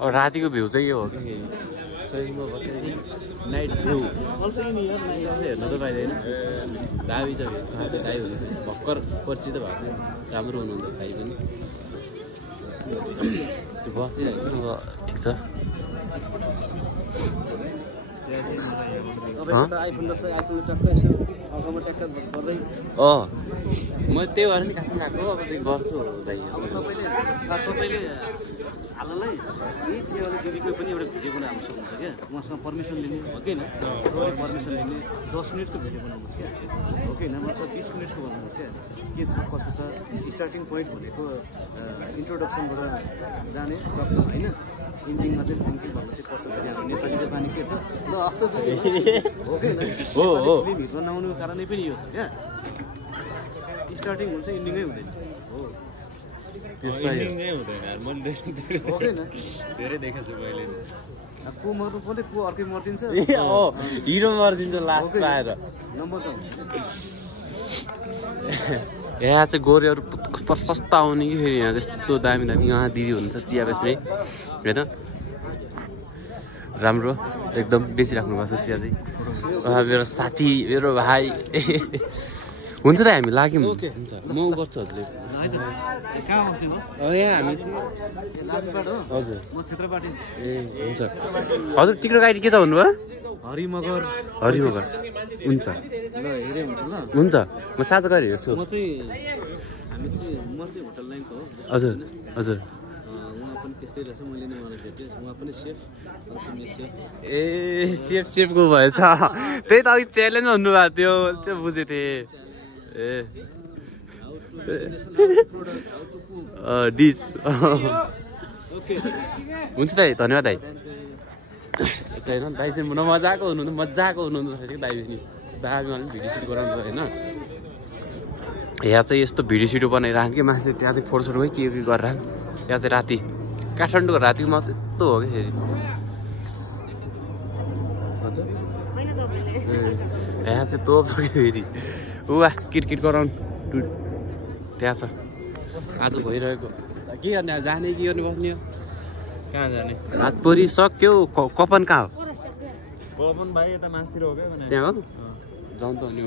अब रातिको भ्यू चाहिँ यो हो कि सोइङमा बसेपछि नाइट भ्यू हेर्न त पाइँदैन दाबी त दाई हुनु भर्खर परिचित भएको राम्रो हुनुहुन्छ भाइ पनि बसिरहेको अब ठिक छ म त्यही भएर नि काठमाडौँ गएको अब गर्छु दाइ हाललाई यही चियावाला दिदीको पनि एउटा भिडियो बनाउन सक्नुहुन्छ क्या उहाँसँग पर्मिसन लिने हो कि होइन पर्मिसन लिने 10 मिनटको भिडियो बनाउनुहोस् क्या हो कि होइन मतलब 20 मिनटको बनाउनुहोस् क्या के छ कसो छ स्टार्टिङ पोइन्ट भनेको इन्ट्रोडक्सनबाट जाने डक्टर होइन इन्डिङमा चाहिँ थ्याङ्क यू भन्नु चाहिँ पर्छ भने हाम्रो नेपालीको बानी के छ ल अस्तो हो कि होइन फिल्म हिट बनाउनुको कारणै पनि यो छ क्या स्टार्टिङ हुन्छ इन्डिङै हुँदैन हो धेरै देखेको छु मैले को मर्नु पर्ने को अर्कै मरिदिन्छ हिरो मरिदिन्छ लास्ट पाएर नम्बर त यहाँ चाहिँ गोरेहरू प्रशस्त आउने कि फेरि यहाँ त्यस्तो दामी दामी यहाँ दिदी हुनुहुन्छ चिया बेच्ने होइन राम्रो एकदम बेसी राख्नु भएको छ चिया चाहिँ मेरो साथी मेरो भाइ हुन्छ त हामी लाग्यौँ हुन्छ म गर्छु हजुरले कहाँ बस्ने हो यहाँ हामी हजुर म क्षेत्रबाट ए हुन्छ हजुर तिम्रो गाडी के छ भन्नुभयो हरिमगर हरिमगर हुन्छ ल हेरे हुन्छ ल हुन्छ म सातो गाडी हेर्छु म चाहिँ होटल लाइनको हो हजुर हजुर उहाँ पनि त्यस्तै रहेछ मैले नै उहाँलाई भेटेँ उहाँ पनि सेफ ए सेफको भएछ त्यही त अघि च्यालेन्ज भन्नुभएको थियो त्यो बुझेको थिएँ ए डिस हुन्छ दाइ धन्यवाद दाइ होइन दाइ चाहिँ मजाको हुनुहुन्छ मजाको हुनुहुन्छ दाइ पनि दामी अलिक भिडियो सुट गराउनु होइन यहाँ चाहिँ यस्तो भिडियो सिडियो बनाइरहन् कि मान्छे त्यहाँ चाहिँ फोटोसोटो के गरेर यहाँ चाहिँ राति काठमाडौँको रातिमा यस्तो हो कि फेरि यहाँ चाहिँ तोप छ कि फेरि वा क्रिकेट गराउनु त्यहाँ छ आज भइरहेको के गर्ने जाने के गर्ने बस्ने हो कहाँ जाने रात परि सक्यो कपन कहाँ हो कपन भाइ यता मासतिर हो क्या त्यहाँ हो जाउँ त अनि